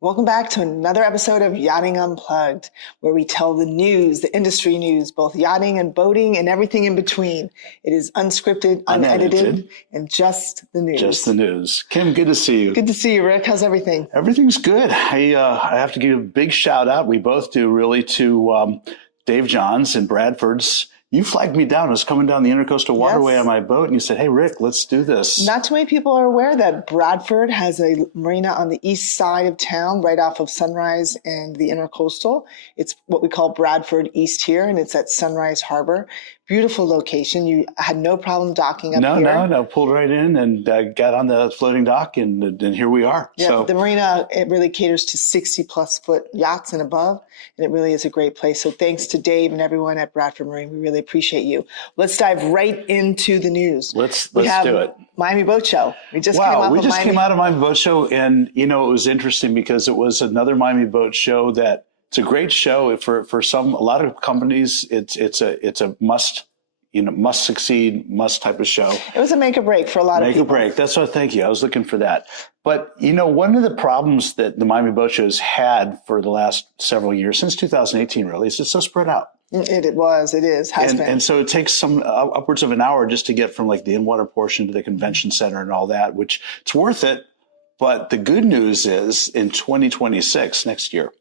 Welcome back to another episode of Yachting Unplugged, where we tell the news, the industry news, both yachting and boating and everything in between. It is unscripted, unedited, and just the news. Just the news. Kim, good to see you. Good to see you, Rick. How's everything? Everything's good. I have to give a big shout out. We both do really to Dave Johns and Bradford's. You flagged me down. I was coming down the Intercoastal Waterway on my boat, and you said, "Hey, Rick, let's do this." Not too many people are aware that Bradford has a marina on the east side of town, right off of Sunrise and the Intercoastal. It's what we call Bradford East here, and it's at Sunrise Harbor. Beautiful location. You had no problem docking up here. No. Pulled right in and got on the floating dock, and here we are. Yeah, so the marina, it really caters to 60-plus foot yachts and above, and it really is a great place. So thanks to Dave and everyone at Bradford Marine. We really appreciate you. Let's dive right into the news. Let's do it. Miami Boat Show. We just came out of Miami Boat Show, and it was interesting because it was another Miami Boat Show that it's a great show for a lot of companies. It's a must succeed, must type of show. It was a make or break for a lot of people. Make or break. That's what. Thank you. I was looking for that. But one of the problems that the Miami Boat Show has had for the last several years, since 2018, really, is it's so spread out. It is, has been. And so it takes some upwards of an hour just to get from like the in-water portion to the convention center and all that, which it's worth it. But the good news is in 2026, next year,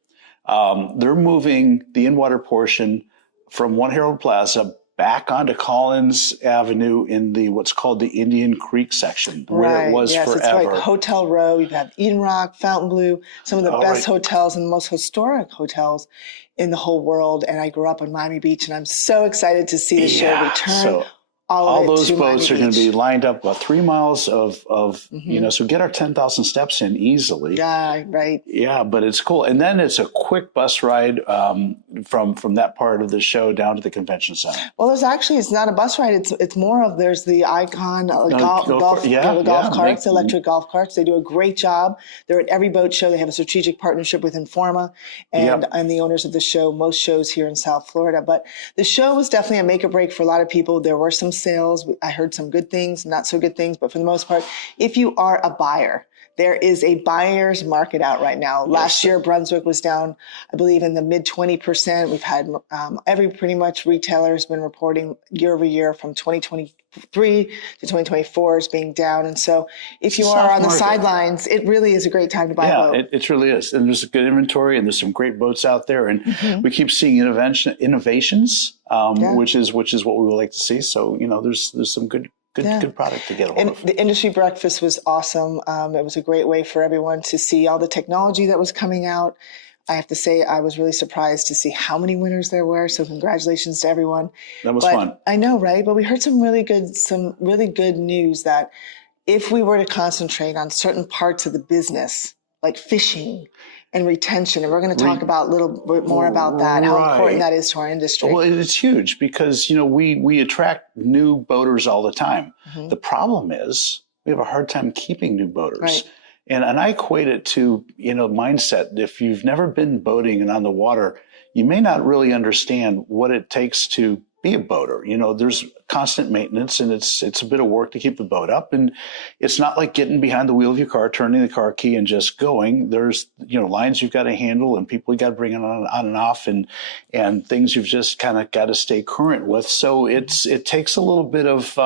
they're moving the in-water portion from One Herald Plaza back onto Collins Avenue in what's called the Indian Creek section, where it was forever. It's like Hotel Row. You have Eden Rock, Fontainebleau, some of the best hotels and the most historic hotels in the whole world. And I grew up on Miami Beach, and I'm so excited to see the show return. So all those boats are going to be lined up about 3 miles of so get our 10,000 steps in easily. Yeah, right. Yeah, but it's cool. And then it's a quick bus ride from that part of the show down to the convention center. Well, it's not a bus ride. It's more of, there's the Icon golf carts, electric golf carts. They do a great job. They're at every boat show. They have a strategic partnership with Informa and the owners of the show, most shows here in South Florida. But the show was definitely a make or break for a lot of people. There were some sales. I heard some good things, not so good things, but for the most part, if you are a buyer, there is a buyer's market out right now. Last year, Brunswick was down, I believe, in the mid 20%. We've had every pretty much retailer has been reporting year over year from 2023 to 2024 as being down. And so if you are on the sidelines, it really is a great time to buy a boat. Yeah, it really is. And there's a good inventory, and there's some great boats out there. And we keep seeing innovations, which is what we would like to see. So, there's some good product to get a hold of. The industry breakfast was awesome. It was a great way for everyone to see all the technology that was coming out. I have to say, I was really surprised to see how many winners there were. So congratulations to everyone. That was fun. I know, right? But we heard some really good news that if we were to concentrate on certain parts of the business, like fishing and retention, and we're going to talk about a little bit more about that, how important that is to our industry. Well, it's huge because, we attract new boaters all the time. The problem is we have a hard time keeping new boaters. Right. And I equate it to, mindset. If you've never been boating and on the water, you may not really understand what it takes to be a boater. There's constant maintenance, and it's a bit of work to keep the boat up. And it's not like getting behind the wheel of your car, turning the car key and just going. There's, lines you've got to handle and people you got to bring on and off and things you've just kind of got to stay current with. So it takes a little bit of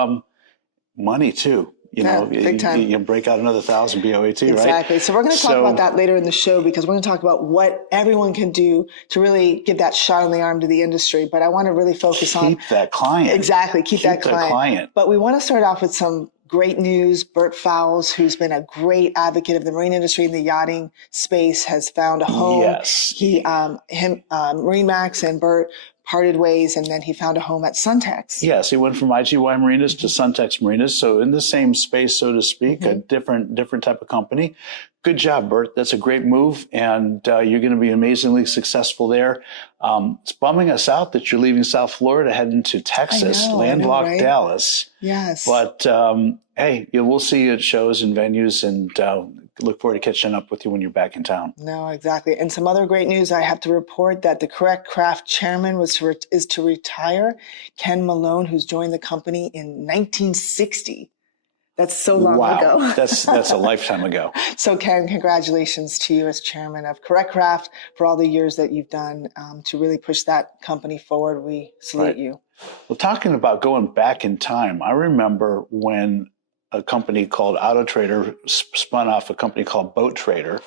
money too. Big time. You break out another 1,000 BOAT, right? Exactly. So we're going to talk about that later in the show, because we're going to talk about what everyone can do to really give that shot in the arm to the industry. But I want to really focus on that client. Exactly. Keep that client. But we want to start off with some great news. Bert Fowles, who's been a great advocate of the marine industry and the yachting space, has found a home. Yes. Marine Max and Bert parted ways, and then he found a home at Suntex. Yes, he went from IGY Marinas to Suntex Marinas, so in the same space, so to speak, a different type of company. Good job, Bert. That's a great move, and you're going to be amazingly successful there. It's bumming us out that you're leaving South Florida, heading to Texas, landlocked right? Dallas. Yes. But hey, we'll see you at shows and venues, and look forward to catching up with you when you're back in town. No, exactly. And some other great news. I have to report that the Correct Craft chairman is to retire. Ken Malone, who's joined the company in 1960. That's so long ago. Wow, that's a lifetime ago. So Ken, congratulations to you as chairman of Correct Craft for all the years that you've done to really push that company forward. We salute you. Well, talking about going back in time, I remember when a company called Auto Trader spun off a company called Boat Trader.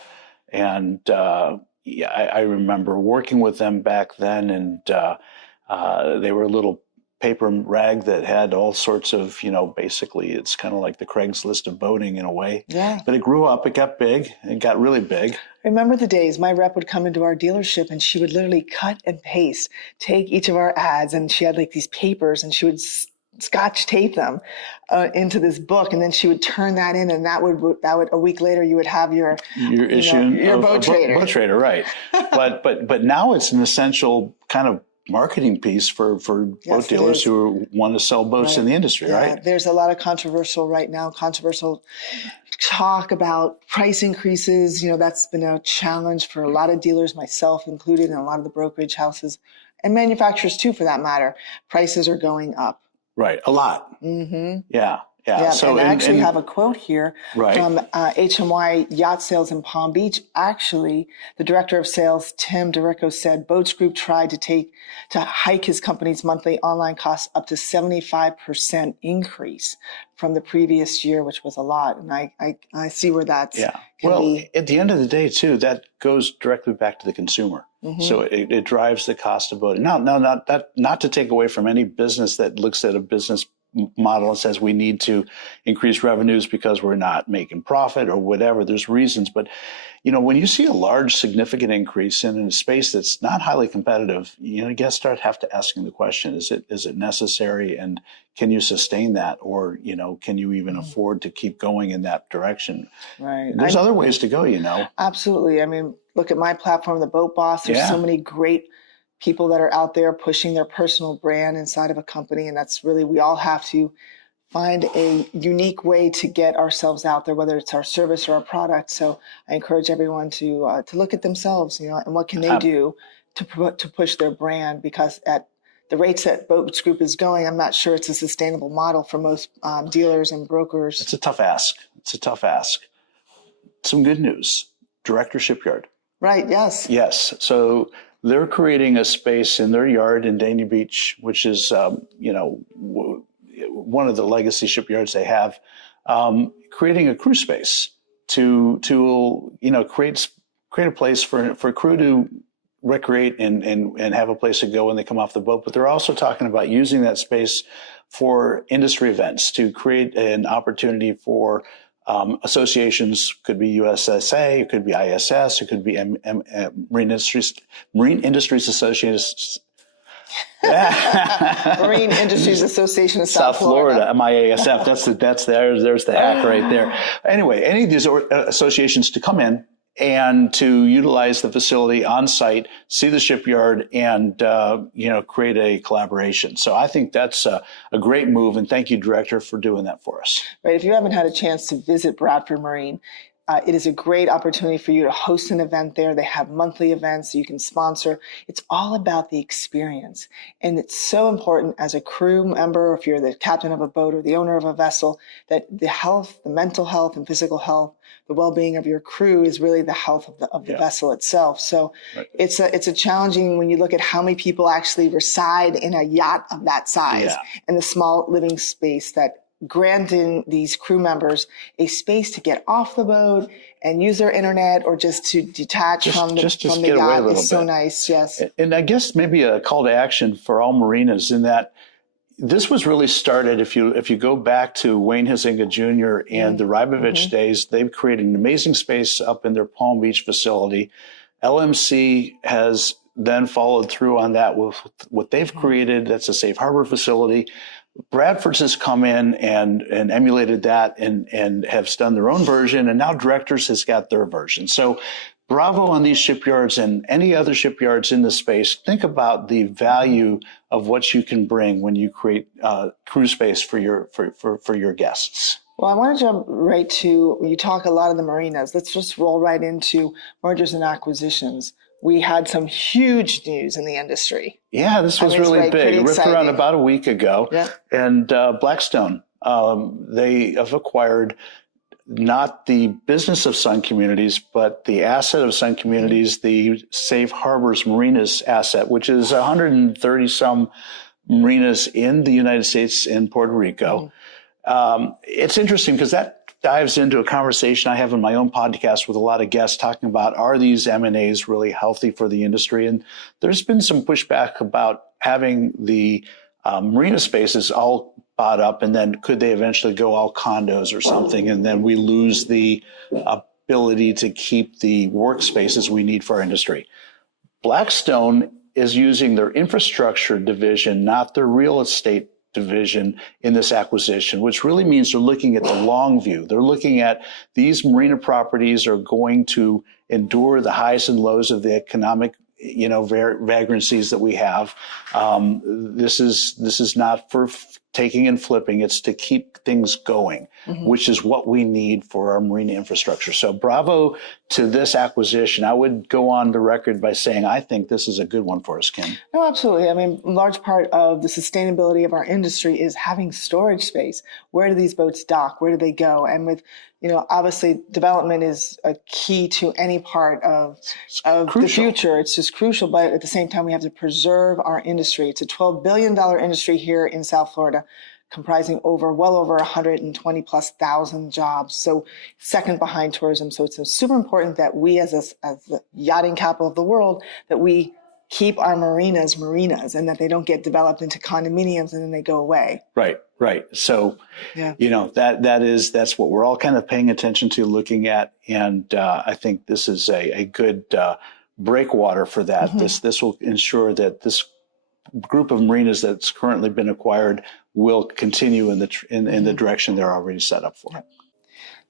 And I remember working with them back then, and they were a little paper rag that had all sorts of, basically it's kind of like the Craigslist of boating in a way. Yeah. But it grew up, it got big, it got really big. I remember the days my rep would come into our dealership and she would literally cut and paste, take each of our ads, and she had like these papers and she would Scotch tape them into this book, and then she would turn that in, and that would a week later you would have your issue your boat trader. Boat trader, right? but now it's an essential kind of marketing piece for boat dealers who want to sell boats in the industry, right? There's a lot of controversial talk about price increases. That's been a challenge for a lot of dealers, myself included, and a lot of the brokerage houses and manufacturers too, for that matter. Prices are going up. Right, a lot. Mm-hmm. Yeah. So, and I actually have a quote here from HMY Yacht Sales in Palm Beach. Actually, the director of sales, Tim DeRico, said Boats Group tried to hike his company's monthly online costs up to 75% increase from the previous year, which was a lot. And I see where that's at the end of the day, too, that goes directly back to the consumer. Mm-hmm. So it drives the cost of boating. Now, not to take away from any business that looks at a business model and says we need to increase revenues because we're not making profit or whatever. There's reasons. But, when you see a large, significant increase in a space that's not highly competitive, you have to asking the question, is it necessary, and can you sustain that, or, can you even afford to keep going in that direction? Right. There's other ways to go, Absolutely. I mean, look at my platform, The Boat Boss. There's so many great people that are out there pushing their personal brand inside of a company. And that's really, we all have to find a unique way to get ourselves out there, whether it's our service or our product. So I encourage everyone to look at themselves, and what can they do to push their brand, because at the rates that Boats Group is going, I'm not sure it's a sustainable model for most dealers and brokers. It's a tough ask. Some good news. Director Shipyard. Right. Yes. Yes. So they're creating a space in their yard in Dania Beach, which is, one of the legacy shipyards they have, creating a crew space to create a place for crew to recreate and have a place to go when they come off the boat. But they're also talking about using that space for industry events, to create an opportunity for associations. Could be USSA, it could be ISS, it could be Marine Industries Association. Marine Industries Association of South Florida, MIASF. There's the hack right there. Anyway, any of these associations to come in and to utilize the facility on site, see the shipyard, and create a collaboration. So I think that's a great move, and thank you, Director, for doing that for us. Right. If you haven't had a chance to visit Bradford Marine, it is a great opportunity for you to host an event there. They have monthly events you can sponsor. It's all about the experience. And it's so important as a crew member, if you're the captain of a boat or the owner of a vessel, that the health, the mental health and physical health, the well-being of your crew is really the health of the vessel itself. So it's a challenging when you look at how many people actually reside in a yacht of that size and the small living space, that granting these crew members a space to get off the boat and use their internet, or just to detach from the yacht is so nice. Yes. And I guess maybe a call to action for all marinas, in that this was really started, if you go back to Wayne Huizinga Jr. and the Rybovich days, they've created an amazing space up in their Palm Beach facility. LMC has then followed through on that with what they've created. That's a safe harbor facility. Bradford's has come in and emulated that and have done their own version, and now Directors has got their version. So bravo on these shipyards and any other shipyards in the space. Think about the value of what you can bring when you create crew space for your guests. Well, I want to jump right to, you talk a lot of the marinas. Let's just roll right into mergers and acquisitions. We had some huge news in the industry. Yeah, this was really big. It ripped around about a week ago. Yeah. And Blackstone they have acquired not the business of Sun Communities, but the asset of Sun Communities, the Safe Harbors Marinas asset, which is 130 some marinas in the United States and Puerto Rico. It's interesting because that dives into a conversation I have in my own podcast with a lot of guests talking about, are these M&As really healthy for the industry? And there's been some pushback about having the marina spaces all bought up, and then could they eventually go all condos or something, and then we lose the ability to keep the workspaces we need for our industry. Blackstone is using their infrastructure division, not their real estate division, in this acquisition, which really means they're looking at the long view. They're looking at these marina properties are going to endure the highs and lows of the economic vagrancies that we have. This is not for taking and flipping. It's to keep things going, which is what we need for our marina infrastructure. So bravo to this acquisition. I would go on the record by saying I think this is a good one for us, Kim. No, absolutely. I mean, a large part of the sustainability of our industry is having storage space. Where do these boats dock? Where do they go? And with, obviously development is a key to any part of the future. It's just crucial, but at the same time, we have to preserve our industry. It's a $12 billion industry here in South Florida, comprising well over 120,000+ jobs. So second behind tourism. So it's super important that we as the yachting capital of the world, that we keep our marinas and that they don't get developed into condominiums and then they go away. Right. So, that's what we're all kind of paying attention to, looking at. And I think this is a good breakwater for that. This will ensure that this group of marinas that's currently been acquired will continue in the direction they're already set up for. Yeah.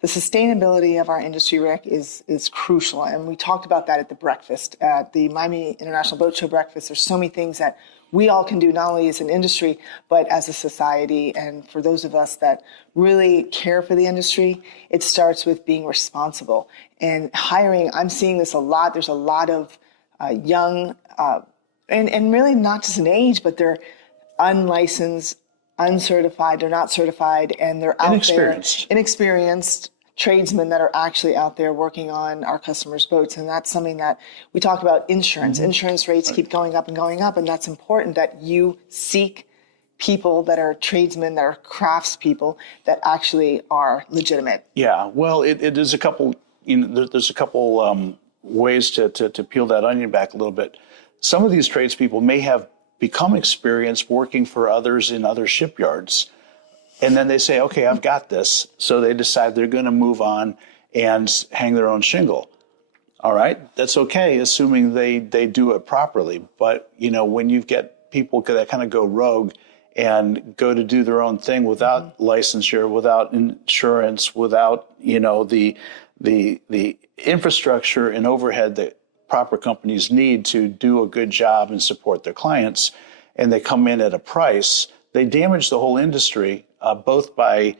The sustainability of our industry, Rick, is crucial. And we talked about that at the breakfast, at the Miami International Boat Show breakfast. There's so many things that we all can do, not only as an industry, but as a society. And for those of us that really care for the industry, it starts with being responsible. And hiring, I'm seeing this a lot. There's a lot of young, and really not just an age, but they're unlicensed, uncertified, they're not certified, and they're out there, inexperienced tradesmen that are actually out there working on our customers' boats. And that's something that we talk about. Insurance. Insurance rates keep going up, and that's important that you seek people that are tradesmen, that are craftspeople, that actually are legitimate. Yeah, well, it is a couple, there's a couple ways to peel that onion back a little bit. Some of these tradespeople may have become experienced working for others in other shipyards. And then they say, okay, I've got this. So they decide they're going to move on and hang their own shingle. All right, that's okay, assuming they do it properly. But, when you get people that kind of go rogue and go to do their own thing without licensure, without insurance, without, the infrastructure and overhead that proper companies need to do a good job and support their clients, and they come in at a price, they damage the whole industry, both by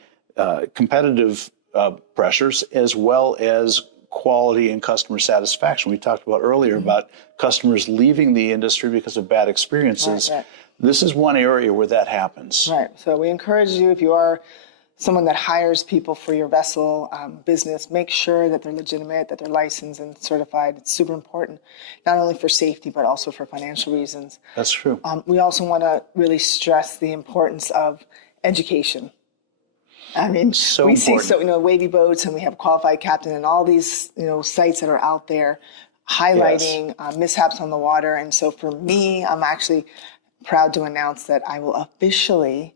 competitive pressures as well as quality and customer satisfaction. We talked about earlier about customers leaving the industry because of bad experiences. Right. This is one area where that happens. Right. So we encourage you, if you are someone that hires people for your vessel business, make sure that they're legitimate, that they're licensed and certified. It's super important, not only for safety, but also for financial reasons. That's true. We also want to really stress the importance of education. I mean, we see wavy boats, and we have qualified captain and all these, sites that are out there highlighting mishaps on the water. And so for me, I'm actually proud to announce that I will officially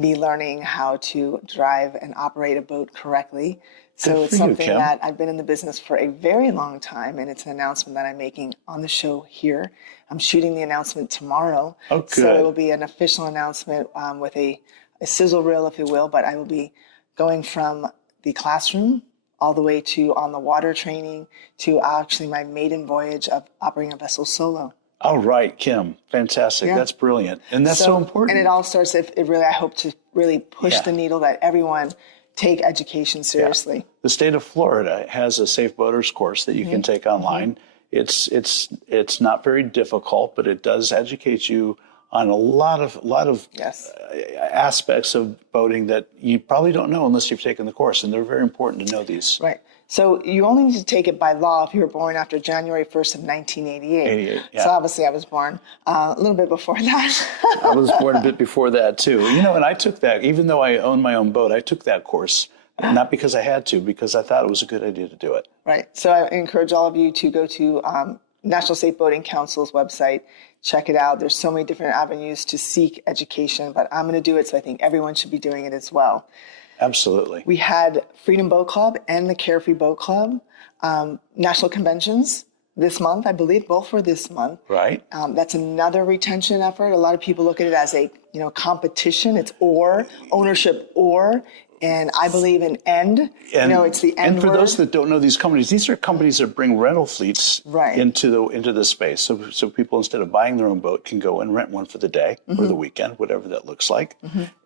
be learning how to drive and operate a boat correctly. So it's something that I've been in the business for a very long time, and it's an announcement that I'm making on the show here. I'm shooting the announcement tomorrow. Oh, good. So it will be an official announcement with a sizzle reel, if you will, but I will be going from the classroom all the way to on the water training to actually my maiden voyage of operating a vessel solo. All right, Kim. Fantastic. Yeah. That's brilliant. And that's so important. And it all starts I hope to really push the needle that everyone take education seriously. Yeah. The state of Florida has a Safe Boaters course that you can take online. It's not very difficult, but it does educate you on a lot of aspects of boating that you probably don't know unless you've taken the course, and they're very important to know these. Right. So you only need to take it by law if you were born after January 1st of 1988. 88, yeah. So obviously I was born a little bit before that. I was born a bit before that too. You know, and I took that, even though I own my own boat, I took that course, not because I had to, because I thought it was a good idea to do it. Right. So I encourage all of you to go to National Safe Boating Council's website, check it out. There's so many different avenues to seek education, but I'm going to do it, so I think everyone should be doing it as well. Absolutely. We had Freedom Boat Club and the Carefree Boat Club national conventions this month, I believe. Both were this month. Right. That's another retention effort. A lot of people look at it as a competition. It's or, ownership or, and I believe in end. It's the end And for word. those that don't know these companies, these are companies that bring rental fleets Right. into the space. So people, instead of buying their own boat, can go and rent one for the day or the weekend, whatever that looks like,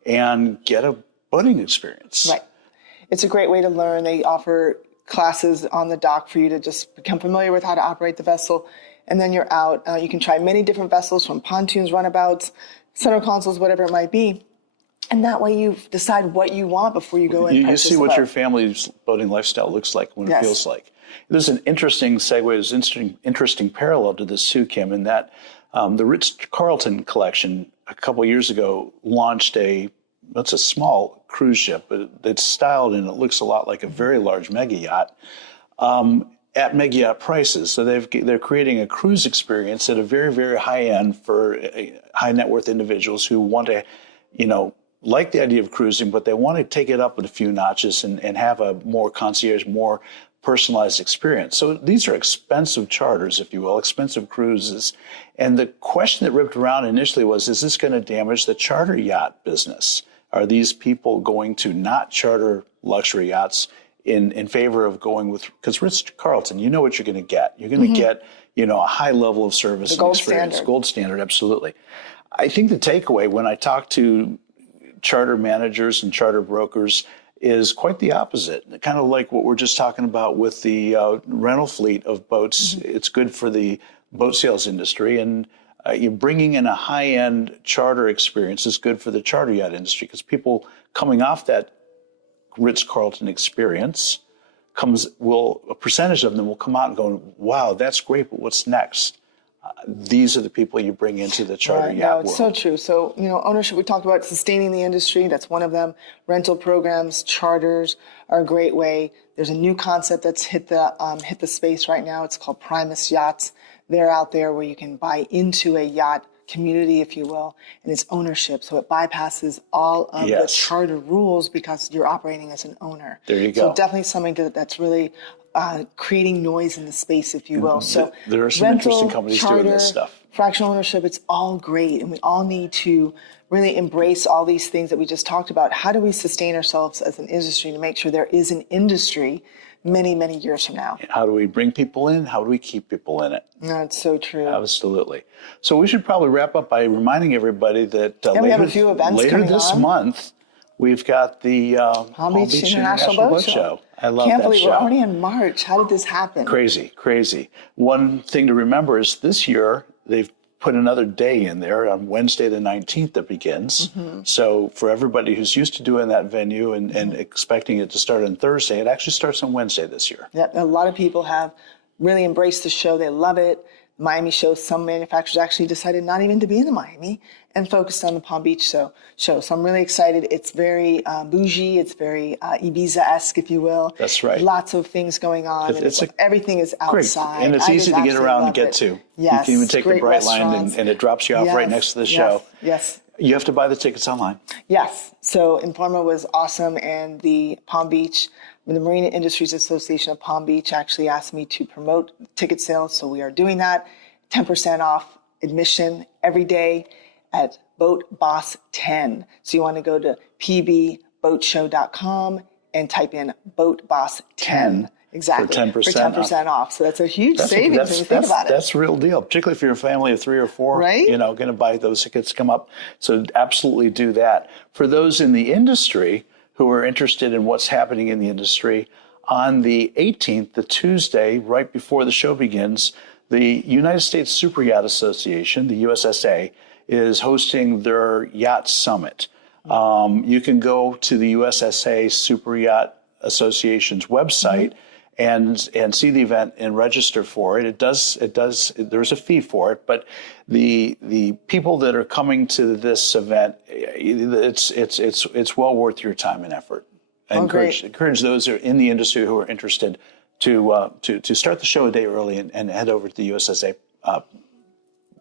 and get a boating experience. Right. It's a great way to learn. They offer classes on the dock for you to just become familiar with how to operate the vessel. And then you're out. You can try many different vessels, from pontoons, runabouts, center consoles, whatever it might be. And that way you decide what you want before you go and purchase You see a what boat. your family's boating lifestyle looks like, what it feels like. There's an interesting segue, there's an interesting parallel to this too, Kim, in that the Ritz-Carlton collection a couple years ago launched it's a small cruise ship, but it's styled and it looks a lot like a very large mega yacht at mega yacht prices. So they're creating a cruise experience at a very, very high end for high net worth individuals who want to, like the idea of cruising, but they want to take it up a few notches and have a more concierge, more personalized experience. So these are expensive charters, if you will, expensive cruises. And the question that ripped around initially was, is this going to damage the charter yacht business? Are these people going to not charter luxury yachts in favor of going with, because Ritz-Carlton, you know what you're going to get. You're going to get, a high level of service and experience. Gold standard, absolutely. I think the takeaway when I talk to charter managers and charter brokers is quite the opposite. Kind of like what we're just talking about with the rental fleet of boats. It's good for the boat sales industry, and you're bringing in a high-end charter experience is good for the charter yacht industry, because people coming off that Ritz-Carlton experience a percentage of them will come out and go, wow, that's great, but what's next? These are the people you bring into the charter yacht world. It's so true. So, ownership, we talked about sustaining the industry. That's one of them. Rental programs, charters are a great way. There's a new concept that's hit the space right now. It's called Primus Yachts. They're out there where you can buy into a yacht community, if you will, and it's ownership. So it bypasses all of the charter rules because you're operating as an owner. There you go. So definitely something that's really creating noise in the space, if you will. So there are some interesting companies doing this stuff. Fractional ownership, it's all great, and we all need to really embrace all these things that we just talked about. How do we sustain ourselves as an industry to make sure there is an industry many, many years from now? How do we bring people in? How do we keep people in it? No, it's so true. Absolutely. So we should probably wrap up by reminding everybody that we have a few events later coming this on. month, we've got the Palm Beach International Boat Show. I love Can't that believe show. we're already in March. How did this happen? Crazy. One thing to remember is this year they've put another day in there on Wednesday the 19th that begins. So for everybody who's used to doing that venue and expecting it to start on Thursday, it actually starts on Wednesday this year. Yeah, a lot of people have really embraced the show. They love it. Miami show, some manufacturers actually decided not even to be in the Miami and focused on the Palm Beach show. So I'm really excited. It's very bougie. It's very Ibiza-esque, if you will. That's right. Lots of things going on. Everything is outside. Great. And it's easy to get around and get to. Yes. You can even take the Bright Line and it drops you off right next to the show. Yes. You have to buy the tickets online. Yes. So Informa was awesome, and the Palm Beach, the Marina Industries Association of Palm Beach actually asked me to promote ticket sales, so we are doing that. 10% off admission every day at Boat Boss 10. So you want to go to pbboatshow.com and type in Boat Boss 10. Exactly. For 10% off. So that's a huge savings when you think about it. That's a real deal, particularly if you're a family of 3 or 4, right? Going to buy those tickets, come up. So absolutely do that. For those in the industry who are interested in what's happening in the industry, on the 18th, the Tuesday, right before the show begins, the United States Super Yacht Association, the USSA, is hosting their yacht summit. You can go to the USSA Super Yacht Association's website and see the event and register for it. It does. There's a fee for it, but the people that are coming to this event, it's well worth your time and effort. I encourage those who are in the industry who are interested to start the show a day early and head over to the USSA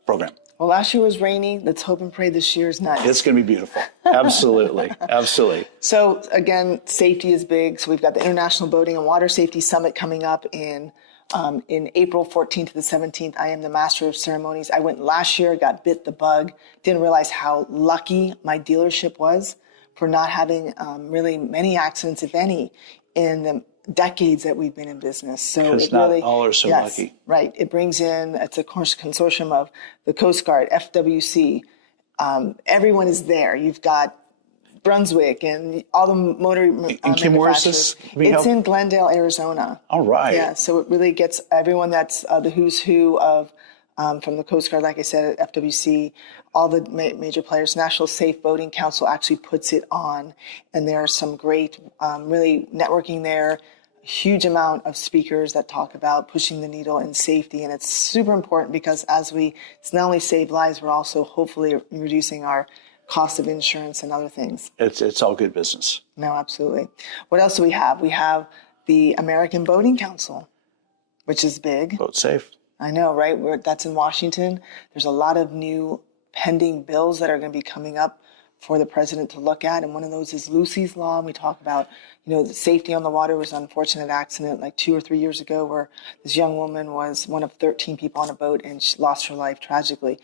program. Well, last year was rainy. Let's hope and pray this year is nice. It's going to be beautiful. Absolutely. Absolutely. So again, safety is big. So we've got the International Boating and Water Safety Summit coming up in April 14th to the 17th. I am the master of ceremonies. I went last year, got bit the bug, didn't realize how lucky my dealership was for not having really many accidents, if any, in the decades that we've been in business. So it's not all are so lucky. Right. It brings in, it's a consortium of the Coast Guard, FWC. Everyone is there. You've got Brunswick and all the motor and Kim, where is this? It's in Glendale, Arizona. All right. Yeah. So it really gets everyone that's the who's who of from the Coast Guard, like I said, at FWC, all the major players. National Safe Boating Council actually puts it on, and there are some great, really networking there. A huge amount of speakers that talk about pushing the needle in safety, and it's super important because it's not only save lives, we're also hopefully reducing our cost of insurance and other things. It's all good business. No, absolutely. What else do we have? We have the American Boating Council, which is big. Boat safe. I know, right? That's in Washington. There's a lot of new pending bills that are going to be coming up for the president to look at. And one of those is Lucy's Law. And we talk about, the safety on the water. Was an unfortunate accident like 2 or 3 years ago where this young woman was one of 13 people on a boat and she lost her life tragically.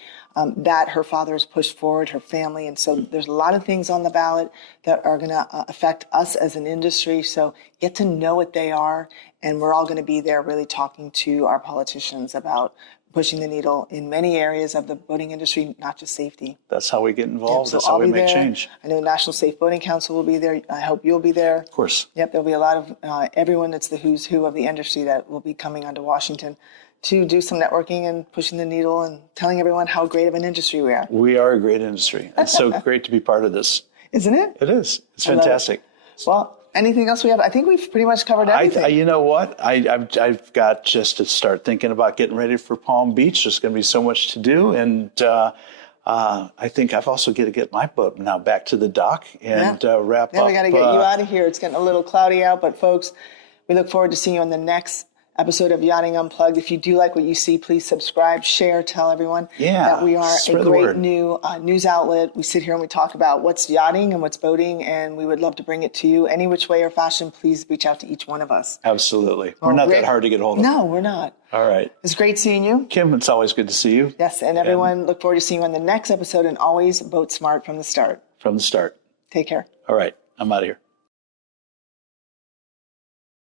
That her father has pushed forward, her family. And so there's a lot of things on the ballot that are going to affect us as an industry. So get to know what they are. And we're all going to be there really talking to our politicians about pushing the needle in many areas of the boating industry, not just safety. That's how we get involved. That's how we make change. I know National Safe Boating Council will be there. I hope you'll be there. Of course. Yep, there'll be a lot of everyone that's the who's who of the industry that will be coming onto Washington to do some networking and pushing the needle and telling everyone how great of an industry we are. We are a great industry. It's so great to be part of this. Isn't it? It is. It's fantastic. Well, anything else we have? I think we've pretty much covered everything. You know what? I've got just to start thinking about getting ready for Palm Beach. There's going to be so much to do. And I think I've also got to get my boat now back to the dock and wrap up. Then we got to get you out of here. It's getting a little cloudy out. But folks, we look forward to seeing you on the next episode of Yachting Unplugged. If you do like what you see, please subscribe, share, tell everyone that we are a great new news outlet. We sit here and we talk about what's yachting and what's boating, and we would love to bring it to you. Any which way or fashion, please reach out to each one of us. Absolutely. We're not that hard to get hold of. No, we're not. All right. It's great seeing you. Kim, it's always good to see you. Yes, and everyone, look forward to seeing you on the next episode, and always boat smart from the start. From the start. Take care. All right. I'm out of here.